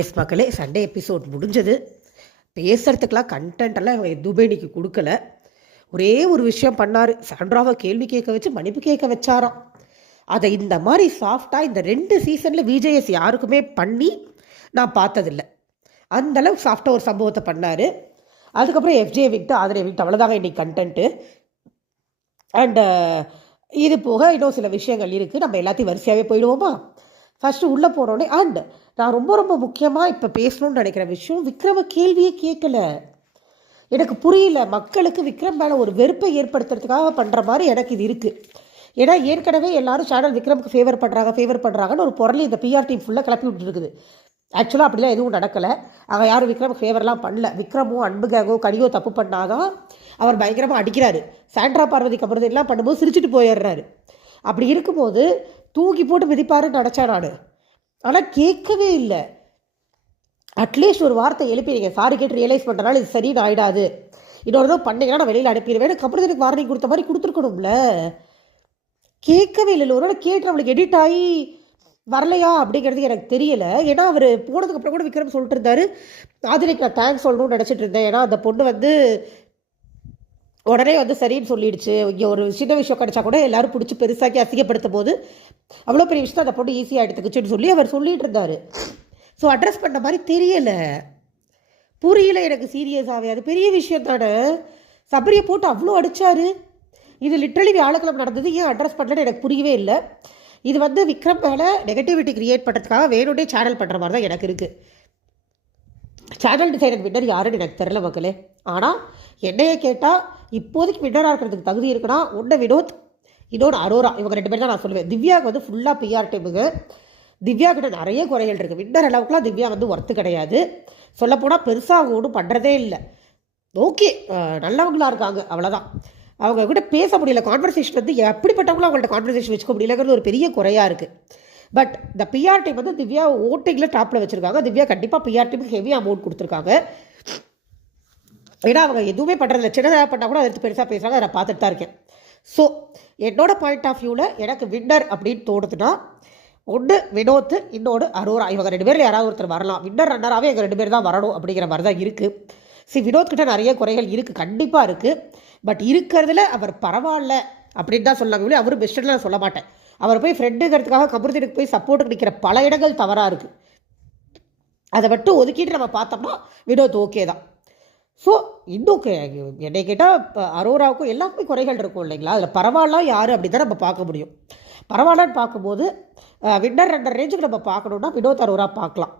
S மக்களே, Sunday episode முடிஞ்சது. பேசுறதுக்கெலாம் கண்டென்ட்டெல்லாம் எதுவுமே இன்றைக்கி கொடுக்கல. ஒரே ஒரு விஷயம் பண்ணார், சாண்ட்ராவை கேள்வி கேட்க வச்சு மன்னிப்பு கேட்க வச்சாராம். அதை இந்த மாதிரி சாஃப்டாக இந்த 2 சீசனில் விஜேஎஸ் யாருக்குமே பண்ணி நான் பார்த்ததில்லை. அந்தளவுக்கு சாஃப்டாக ஒரு சம்பவத்தை பண்ணார். அதுக்கப்புறம் எஃப்ஜே விட்டு ஆதரவை விட்டு அவ்வளோதாங்க இன்றைக்கி கண்டென்ட்டு. அண்டு இது போக இன்னும் சில விஷயங்கள் இருக்குது. நம்ம எல்லாத்தையும் வரிசையாகவே போயிடுவோமா? ஃபஸ்ட்டு உள்ளே போகிறோன்னே நான் ரொம்ப ரொம்ப முக்கியமாக இப்போ பேசணும்னு நினைக்கிற விஷயம், விக்ரம கேள்வியே கேட்கல. எனக்கு புரியல, மக்களுக்கு விக்ரம் மேலே ஒரு வெறுப்பை ஏற்படுத்துறதுக்காக பண்ணுற மாதிரி எனக்கு இது இருக்குது. ஏன்னா ஏற்கனவே எல்லாரும் சேனல் விக்ரமுக்கு ஃபேவர் பண்ணுறாங்கன்னு ஒரு பொருள் இந்த பிஆர் டீம் ஃபுல்லாக கிளப்பி விட்டுருக்குது. ஆக்சுவலாக அப்படிலாம் எதுவும் நடக்கலை. அவன் யாரும் விக்ரமுக்கு ஃபேவர்லாம் பண்ணல. விக்ரமும் அன்புகாகோ கனியோ தப்பு பண்ணாதான் அவர் பயங்கரமாக அடிக்கிறாரு. சாண்ட்ரா பார்வதிக்கு அப்புறம் எல்லாம் பண்ணும்போது சிரிச்சுட்டு போயிடுறாரு. அப்படி இருக்கும்போது தூக்கி போட்டு மிதிப்பாருன்னு நினச்சா நான். ஆனால் கேட்கவே இல்லை. அட்லீஸ்ட் ஒரு வார்த்தை எழுப்பி நீங்கள் சாரி கேட்டு ரியலைஸ் பண்ணுறனால இது சரின்னு ஆகிடாது, இன்னொரு தான் பண்ணிங்கன்னா நான் வெளியில் அனுப்பிடுவேன், அப்புறம் எனக்கு வார்னிங் கொடுத்த மாதிரி கொடுத்துருக்கணும்ல. கேட்கவே இல்லை. ஒரு நாள் கேட்டு நம்மளுக்கு எடிட் ஆகி வரலையா அப்படிங்கிறது எனக்கு தெரியலை. ஏன்னா அவர் போனதுக்கப்புறம் கூட விக்ரம் சொல்லிட்டு இருந்தார், ஆதிரிக்கு நான் தேங்க்ஸ் சொல்லணும்னு நினச்சிட்டு இருந்தேன். ஏன்னா அந்த பொண்ணு உடனே சரின்னு சொல்லிடுச்சு. இங்கே ஒரு சின்ன விஷயம் கிடச்சா கூட எல்லாரும் பிடிச்சி பெருசாக்கி அசிங்கப்படுத்தும் போது அவ்வளோ பெரிய விஷயம் அந்த பொண்ணு ஈஸியாக எடுத்துக்கிச்சுன்னு சொல்லி அவர் சொல்லிட்டு இருந்தார். ஸோ அட்ரஸ் பண்ண மாதிரி தெரியலை, புரியல எனக்கு சீரியஸாகவே. அது பெரிய விஷயம் தானே. சபரியை போட்டு அவ்வளோ அடித்தார். இது லிட்ரலி வியாழக்கிழமை நடந்தது, ஏன் அட்ரஸ் பண்ணலன்னு எனக்கு புரியவே இல்லை. இது விக்ரம் மேலே நெகட்டிவிட்டி க்ரியேட் பண்ணுறதுக்காக வேணும்னே சேனல் பண்ணுற மாதிரி தான் எனக்கு இருக்குது. சேனல் டிசைனர் வின்னர் யாருன்னு எனக்கு தெரில மக்களே. ஆனால் என்னையே கேட்டால் இப்போதைக்கு வின்னராக இருக்கிறதுக்கு தகுதி இருக்குன்னா ஒன்று வினோத், இன்னொன்று அரோரா. இவங்க 2 பேர் தான் நான் சொல்லுவேன். திவ்யாவுக்கு ஃபுல்லாக பிஆர் டீமுங்க. திவ்யா கிட்ட நிறைய குறைகள் இருக்குது. வின்னர் அளவுக்குலாம் திவ்யா ஒர்த்து கிடையாது. சொல்லப்போனால் பெருசாக அவங்க ஒன்றும் பண்ணுறதே இல்லை. ஓகே, நல்லவங்களாக இருக்காங்க, அவ்வளோதான். அவங்க கிட்ட பேச முடியல. கான்வர்சேஷன் எப்படிப்பட்டவங்களும் அவங்கள்ட்ட கான்வர்சேஷன் வச்சுக்க முடியலங்கிறது ஒரு பெரிய குறையாக இருக்குது. பட் இந்த பிஆர் டீம் திவ்யா ஓட்டிங்கில் டாப்பில் வச்சுருக்காங்க. திவ்யா கண்டிப்பாக பிஆர் டீமுக்கு ஹெவி அமௌண்ட் கொடுத்துருக்காங்க. ஏன்னா அவங்க எதுவுமே பண்ணுறதில்ல. சின்னதாக பண்ணால் கூட அதை பெருசாக பேசுகிறாங்க, அதை பார்த்துட்டு தான் இருக்கேன். ஸோ என்னோட பாயிண்ட் ஆஃப் வியூவில் எனக்கு வின்னர் அப்படின்னு தோணுதுன்னா ஒன்று வினோத், இன்னொன்று அரோரா. இவங்க 2 பேரில் யாராவது ஒருத்தர் வரலாம். வின்னர் ரன்னராகவே எங்கள் 2 பேர் தான் வரணும் அப்படிங்கிற மாதிரி தான் இருக்குது. வினோத் கிட்ட நிறைய குறைகள் இருக்குது, கண்டிப்பாக இருக்குது. பட் இருக்கிறதுல அவர் பரவாயில்ல அப்படின்னு தான் சொல்லாங்க. அவர் பெஸ்ட்டுன்னு நான் சொல்ல மாட்டேன். அவர் போய் ஃப்ரெண்டுங்கிறதுக்காக கமருதீனுக்கு போய் சப்போர்ட்டுக்கு நிற்கிற பல இடங்கள் தவறாக இருக்குது. அதை மட்டும் ஒதுக்கிட்டு நம்ம பார்த்தோம்னா வினோத் ஓகே தான். ஸோ இன்னும் என்னை கேட்டால் அரோராவுக்கும் எல்லாருக்குமே குறைகள் இருக்கும் இல்லைங்களா. அதில் பரவாயில்ல யார் அப்படி தான் நம்ம பார்க்க முடியும். பரவாயில்லன்னு பார்க்கும்போது வின்னர் ரன்னர் ரேஞ்சுக்கு நம்ம பார்க்கணுன்னா வினோத் அரோரா பார்க்கலாம்.